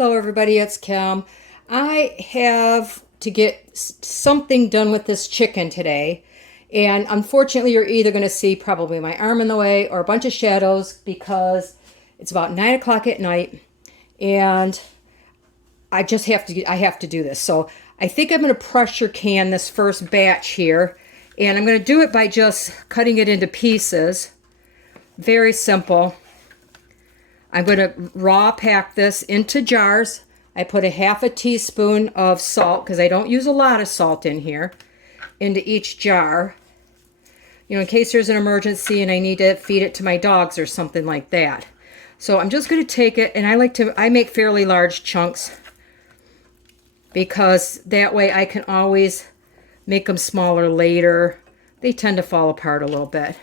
Hello everybody, it's Kim. I have to get something done with this chicken today. And unfortunately, you're either going to see probably my arm in the way or a bunch of shadows because it's about 9 o'clock at night and I have to do this. So I think I'm going to pressure can this first batch here, and I'm going to do it by just cutting it into pieces. Very simple. I'm going to raw pack this into jars. I put a half a teaspoon of salt, because I don't use a lot of salt in here, into each jar. You know, in case there's an emergency and I need to feed it to my dogs or something like that. So I'm just going to take it, and I make fairly large chunks because that way I can always make them smaller later. They tend to fall apart a little bit.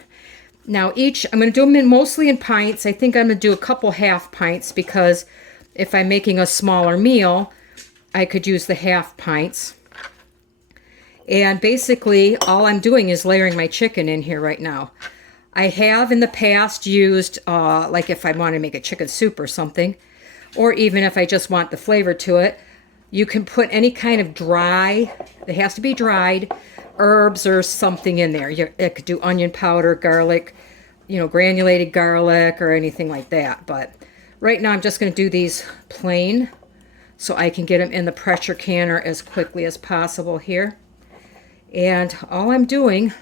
Now I'm going to do them mostly in pints. I think I'm going to do a couple half pints because if I'm making a smaller meal, I could use the half pints. And basically all I'm doing is layering my chicken in here right now. I have in the past used, like if I want to make a chicken soup or something, or even if I just want the flavor to it, you can put any kind of dry, it has to be dried, herbs or something in there. It could do onion powder, garlic, you know, granulated garlic or anything like that. But right now I'm just going to do these plain so I can get them in the pressure canner as quickly as possible here. And all I'm doing,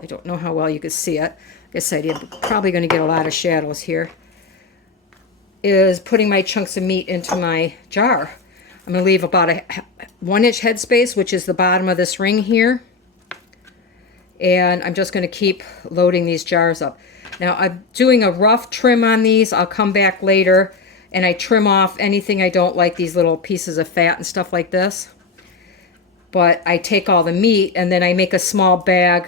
I don't know how well you can see it, I guess I'm probably going to get a lot of shadows here, is putting my chunks of meat into my jar. I'm going to leave about a 1-inch headspace, which is the bottom of this ring here. And I'm just going to keep loading these jars up. Now I'm doing a rough trim on these. I'll come back later and I trim off anything I don't like, these little pieces of fat and stuff like this. But I take all the meat and then I make a small bag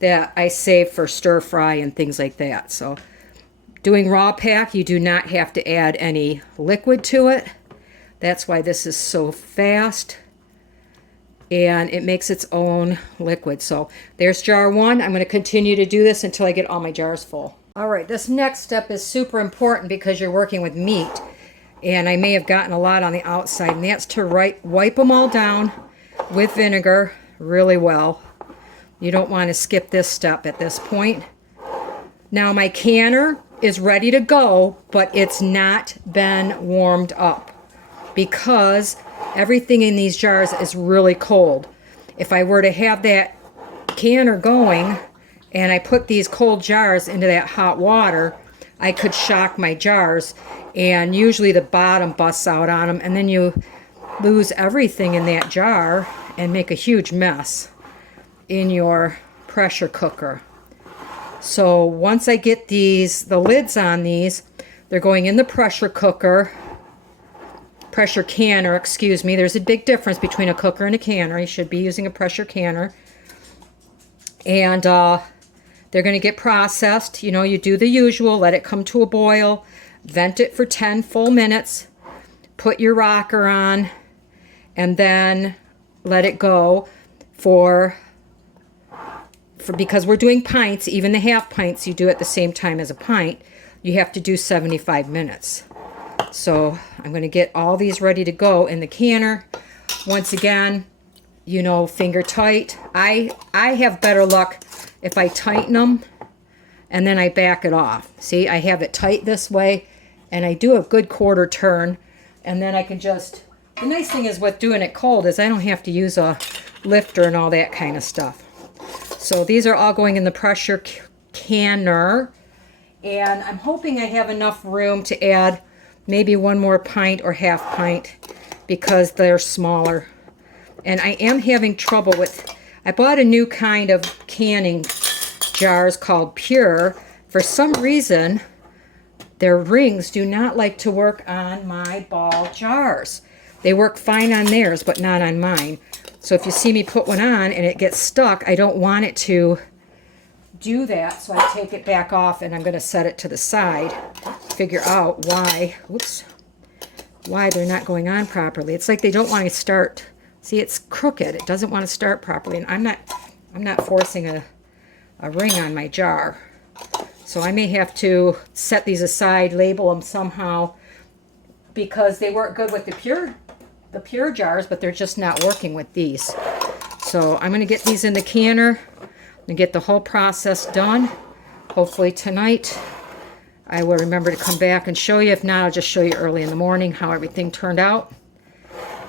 that I save for stir fry and things like that. So doing raw pack, you do not have to add any liquid to it. That's why this is so fast. And it makes its own liquid. So there's jar 1. I'm going to continue to do this until I get all my jars full. All right, this next step is super important because you're working with meat. And I may have gotten a lot on the outside. And that's to wipe them all down with vinegar really well. You don't want to skip this step at this point. Now my canner is ready to go, but it's not been warmed up because everything in these jars is really cold. If I were to have that canner going and I put these cold jars into that hot water, I could shock my jars, and usually the bottom busts out on them, and then you lose everything in that jar and make a huge mess in your pressure cooker. So once I get the lids on these, they're going in the pressure canner, excuse me. There's a big difference between a cooker and a canner. You should be using a pressure canner. And they're going to get processed. You know, you do the usual, let it come to a boil, vent it for 10 full minutes, put your rocker on, and then let it go because we're doing pints, even the half pints you do at the same time as a pint, you have to do 75 minutes. So I'm going to get all these ready to go in the canner. Once again, you know, finger tight. I have better luck if I tighten them and then I back it off. See, I have it tight this way and I do a good quarter turn, and then I can just, the nice thing is with doing it cold is I don't have to use a lifter and all that kind of stuff. So these are all going in the pressure canner, and I'm hoping I have enough room to add maybe one more pint or half pint because they're smaller. And I am having trouble with, I bought a new kind of canning jars called Pure. For some reason, their rings do not like to work on my ball jars. They work fine on theirs, but not on mine. So if you see me put one on and it gets stuck, I don't want it to do that. So I take it back off and I'm going to set it to the side, figure out why they're not going on properly. It's like they don't want to start. See, it's crooked. It doesn't want to start properly. And I'm not forcing a ring on my jar. So I may have to set these aside, label them somehow, because they work good with the pure jars, but they're just not working with these. So I'm going to get these in the canner and get the whole process done. Hopefully tonight I will remember to come back and show you. If not, I'll just show you early in the morning how everything turned out.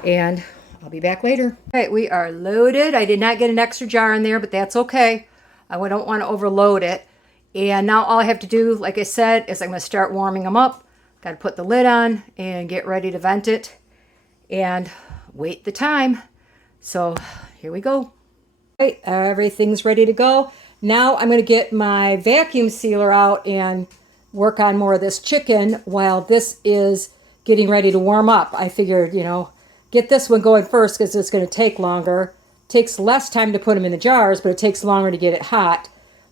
And I'll be back later. All right, we are loaded. I did not get an extra jar in there, but that's okay. I don't want to overload it. And now all I have to do, like I said, is I'm going to start warming them up. Got to put the lid on and get ready to vent it and wait the time. So here we go. All right, everything's ready to go. Now I'm going to get my vacuum sealer out and work on more of this chicken while this is getting ready to warm up. I figured, get this one going first because it's going to take longer. Takes less time to put them in the jars, but it takes longer to get it hot.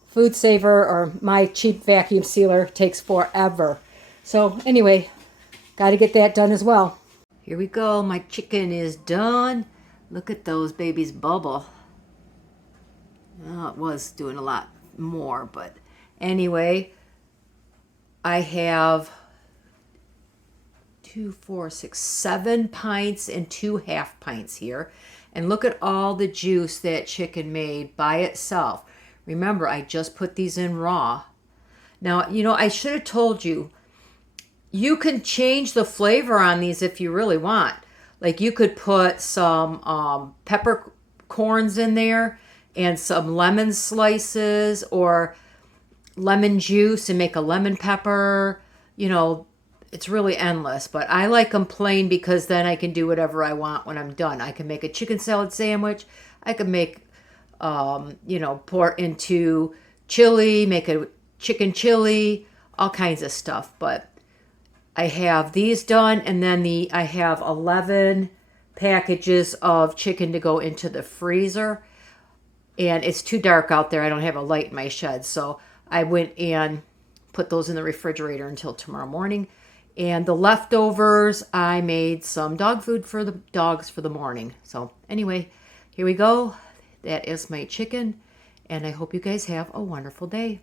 Food Saver or my cheap vacuum sealer takes forever. So anyway, got to get that done as well. Here we go. My chicken is done. Look at those babies bubble. Well, it was doing a lot more, but anyway, I have 2, 4, 6, 7 pints and 2 half pints here. And look at all the juice that chicken made by itself. Remember, I just put these in raw. Now, I should have told you, you can change the flavor on these if you really want. Like you could put some peppercorns in there and some lemon slices or lemon juice and make a lemon pepper. It's really endless, but I like them plain because then I can do whatever I want when I'm done. I can make a chicken salad sandwich. I can make, pour into chili, make a chicken chili, all kinds of stuff. But I have these done, and then I have 11 packages of chicken to go into the freezer. And it's too dark out there. I don't have a light in my shed, so I went and put those in the refrigerator until tomorrow morning. And the leftovers, I made some dog food for the dogs for the morning. So anyway, here we go. That is my chicken. And I hope you guys have a wonderful day.